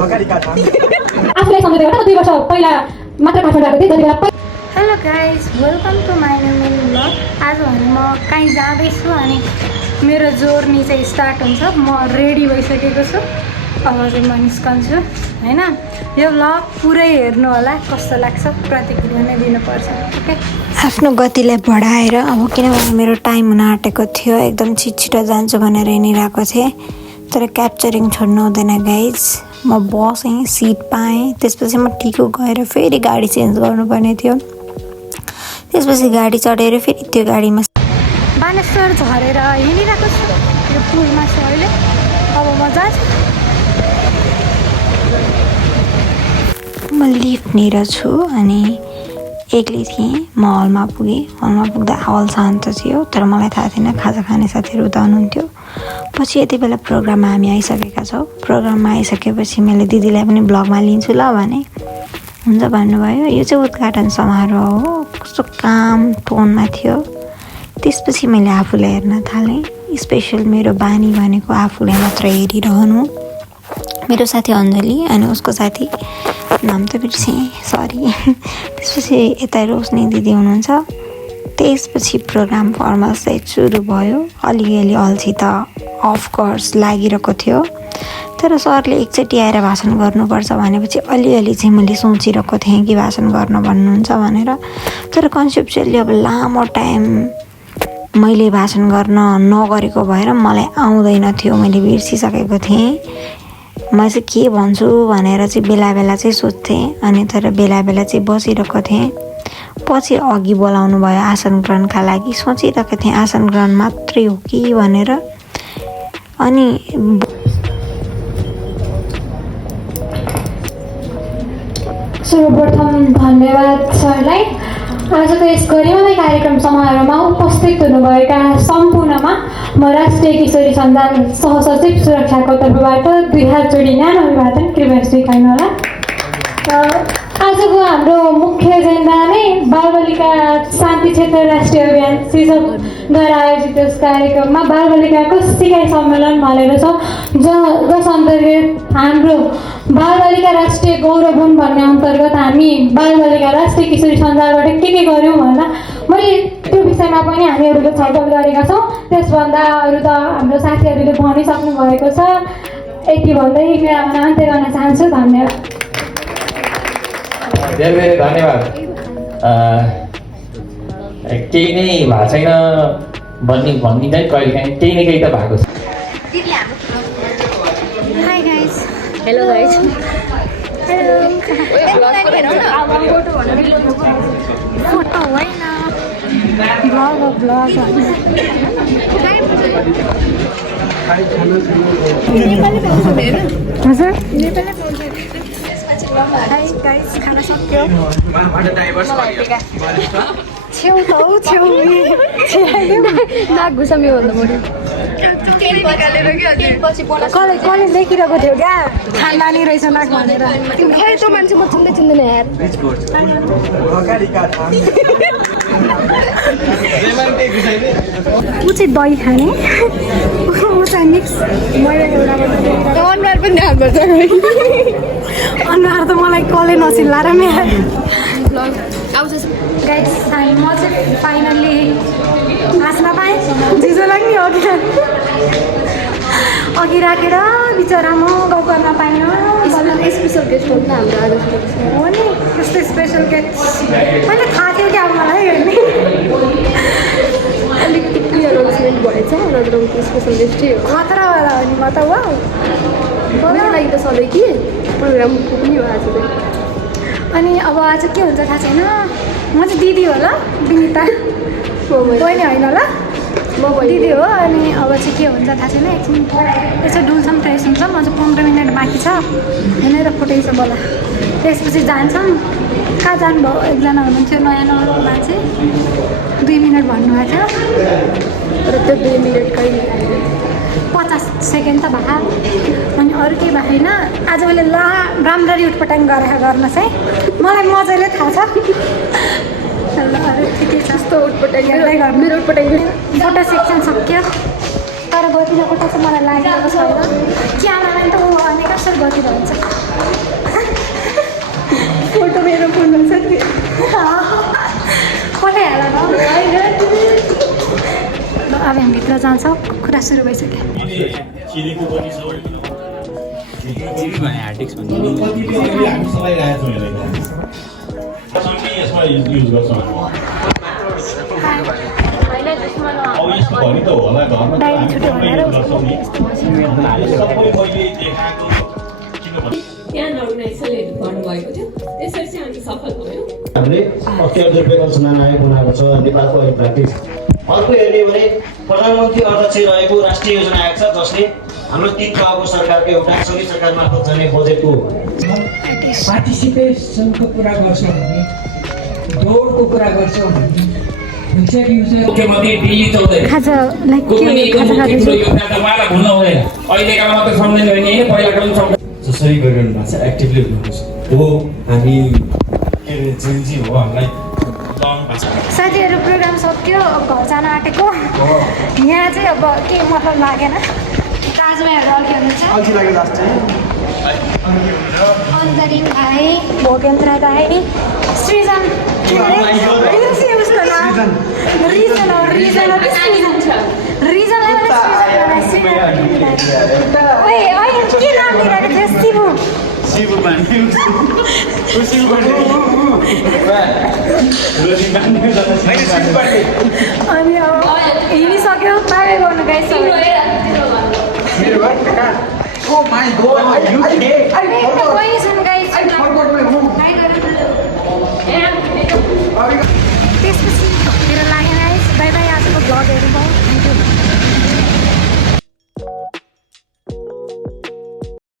आफूलाई सम्झेर एउटा 2 वर्ष पहिला मात्र काठमाडौँ आएको थिएँ जतिबेला। Hello guys, welcome to my new mini blog. आज भने म कहीँ जाँदैछु अनि मेरो जर्नी चाहिँ स्टार्ट हुन्छ। म रेडी भइसकेको छु, अब चाहिँ म निस्कन्छु होइन। यो ब्लग पुरै हेर्नु होला, कस्तो लाग्छ प्रतिक्रिया नै दिनुपर्छ। ओके, आफ्नो गतिलाई बढाएर अब किनभने मेरो टाइम हुन आँटेको थियो, एकदम छिटो जान्छु भनेर हिँडिरहेको थिएँ, तर क्याप्चरिङ छोड्नु हुँदैन गाइज। म बसेँ, सिट पाएँ, त्यसपछि म टिकु गएर फेरि गाडी चेन्ज गर्नुपर्ने थियो। त्यसपछि गाडी चढेर फेरि त्यो गाडीमा बानेश्वर झरेर हिँडिरहेको छु, यो पुलमा छु अहिले। अब म जान्छु। म लिफ्टनिर छु अनि एक्लै थिएँ। म हलमा पुगेँ। हलमा पुग्दा हल शान्त थियो, तर मलाई थाहा थिएन खाजा खाने साथीहरू उता हुनुहुन्थ्यो। पछि यति बेला प्रोग्राममा हामी आइसकेका छौँ। प्रोग्राममा आइसकेपछि मैले दिदीलाई पनि ब्लगमा लिन्छु ल भने हुन्छ भन्नुभयो। यो चाहिँ उद्घाटन समारोह हो, कस्तो काम टोनमा थियो। त्यसपछि मैले आफूलाई हेर्न थालेँ। स्पेसल मेरो बानी भनेको आफूलाई मात्र हेरिरहनु। मेरो साथी अञ्जली अनि उसको साथी नाम त बिर्सेँ, सरी। त्यसपछि यता रोशनी दिदी हुनुहुन्छ। त्यसपछि प्रोग्राम फर्मल सेट सुरु भयो। अलिअलि अल्छी त अफकोर्स लागिरहेको थियो, तर सरले एकचोटि आएर भाषण गर्नुपर्छ भनेपछि अलिअलि चाहिँ मैले सोचिरहेको थिएँ कि भाषण गर्न भन्नुहुन्छ भनेर। तर कन्सेप्चुअली अब लामो टाइम मैले भाषण गर्न नगरेको भएर मलाई आउँदैन थियो, मैले बिर्सिसकेको थिएँ। म चाहिँ के भन्छु भनेर चाहिँ बेला बेला चाहिँ सोध्थेँ, अनि तर बेला बेला चाहिँ बसिरहेको थिएँ। पछि अघि बोलाउनु भयो आसन ग्रहणका लागि। सोचिरहेको थिएँ आसन ग्रहण मात्रै हो कि भनेर। अनि सर्वप्रथम धन्यवाद सरलाई। आजको यस गरिमामय कार्यक्रम समारोहमा उपस्थित हुनुभएका सम्पूर्णमा म राष्ट्रिय किशोरी सञ्जाल सहसचिव सुरक्षाको तर्फबाट 2 हात जोडी न्यानो अभिवादन कृपया स्वीकार्नुहोला। आजको हाम्रो मुख्य एजेन्डा नै बालबालिका शान्ति क्षेत्र राष्ट्रिय अभियान शीर्षकद्वारा आयोजित यस कार्यक्रममा बालबालिकाको सिकाइ सम्मेलन भनेर छ, जस अन्तर्गत हाम्रो बालबालिका राष्ट्रिय गौरव हुन् भन्ने अन्तर्गत हामी बालबालिका राष्ट्रिय किशोरी सञ्जालबाट के गर्यौँ भन्दा मैले त्यो विषयमा पनि हामीहरूले छलफल गरेका छौँ। त्यसभन्दा अरू त हाम्रो साथीहरूले भनिसक्नु भएको छ। यति भन्दै मेरो अन्त्य गर्न चाहन्छु। धन्यवाद। धेरै धन्यवाद। केही नै भएको छैन भनिँदैन, कहिले काहीँ केही न केही त भएको छ। Hi guys, hello guys, photo होइन ब्लग हो, ब्लग हजुर। हाई गाइज, खाना सक्यो। छेउ त हौ, छेउ नाक घुसाम्यो भन्दा बढी कसले देखिरहेको थियो क्या खानदानी रहेछ नाक भनेर। खै त्यो मान्छे म चिन्दै चिन्दैन यार। ऊ चाहिँ दही खाने, ऊ चाहिँ मिक्स। मैले एउटा अनुहार पनि ध्यानुपर्छ। अनुहार त मलाई कसले नचिन्ला र मेरो। गाइस, म चाहिँ फाइनल्ली हाँस्न पाएँ। जिजोलाई नि अघि राखेर बिचरा म गफ गर्न पाइनँ। स्पेसल गेस्ट हो नि हाम्रो आज। हो नि, त्यस्तो स्पेसल गेस्ट मैले थाहा थियो क्या अब मलाई हेर्ने। अलिकति क्लियर अनाउन्समेन्ट भएछ, नत्र स्पेसल गेस्टै हो। खतरावाला हो नि म त। वा मेरो लागि त सधैँ कि प्रोग्रामको पनि हो आज चाहिँ। अनि अब आज के हुन्छ थाहा छैन। म चाहिँ दिदी हो ल, विनिता बहिनी होइन ल, म दिदी हो। अनि अब चाहिँ के हुन्छ थाहा छैन। एकछिन यसो डुल्छौँ फ्रेस हुन्छ। म चाहिँ 15 मिनट बाँकी छ हिँडेर फुटेछ बोला। त्यसपछि जान्छौँ। कहाँ जानुभयो? एकजना हुनुहुन्थ्यो नयाँ नयाँ मान्छे, 2 मिनट भन्नुभएको थियो। तर त्यो 2 मिनट कहिले 50 सेकेन्ड त भए। अनि अरू केही भएन। आज मैले राम्ररी उठपटाङ गर्न चाहिँ मलाई मजाले थाहा छ। ठिकै छ। यस्तो उठपटाङ मेरो उठपटाङ फोटो सेक्सन सक्यो, तर गति नपठाउँछ चाहिँ मलाई लागेको छैन क्यामेराम्यान त ऊ अनि कसरी गति रहन्छ फोटो मेरो फोनमा छ नि पठाइहाल न होइन ल अब हामी भित्र जान्छौँ कुरा सुरु भइसक्यो डायरी छुट्यो भनेर उसको यस्तो त्यहाँ अर्गनाइजरले गर्नुभएको थियो त्यसरी चाहिँ हामी सफल भयौँ हामीले अख्तियार जोपेको सूचनामा बनाएको छ नेपालको एक प्र्याक्टिस अर्को हेर्ने भने प्रधानमन्त्री अध्यक्ष रहेको राष्ट्रिय योजना आएको छ जसले हाम्रो 3 तहको सरकारको एउटा सबै सरकार मार्फत जाने बजेटको पार्टिसिपेसनको कुरा गर्छौँ भने दौडको कुरा गर्छौँ भने मुख्यमन्त्री दिल्ली चौधरी खाजा लाइक को पनि के खाजा खाँदैछु योगदान त उहाँलाई भुल्न हुँदैन अहिलेका मात्रै सम्झने होइन यही पहिलाको पनि सम्झ जसरी गरिरहनु भएको छ एक्टिभली हुनुपर्छ हो हामी के अरे जेन्जी हो हामीलाई साथीहरू प्रोग्राम सक्यो अब घर जान आँटेको यहाँ चाहिँ अब केही मतलब लागेन दाजुभाइहरू अघि हुनुहुन्छ अन्तरिम भाइ भोगेन्द्र दाई सृजन के अरे बिर्सेँ उसको नाम रिजन हो रिजनलाई पनि सृजन ओए अहिले के नाम लिइरहेको थियो शिवु अनि अब हिँडिसक्यो बाबे गर्नु गाइस एकता गइसन् गाइस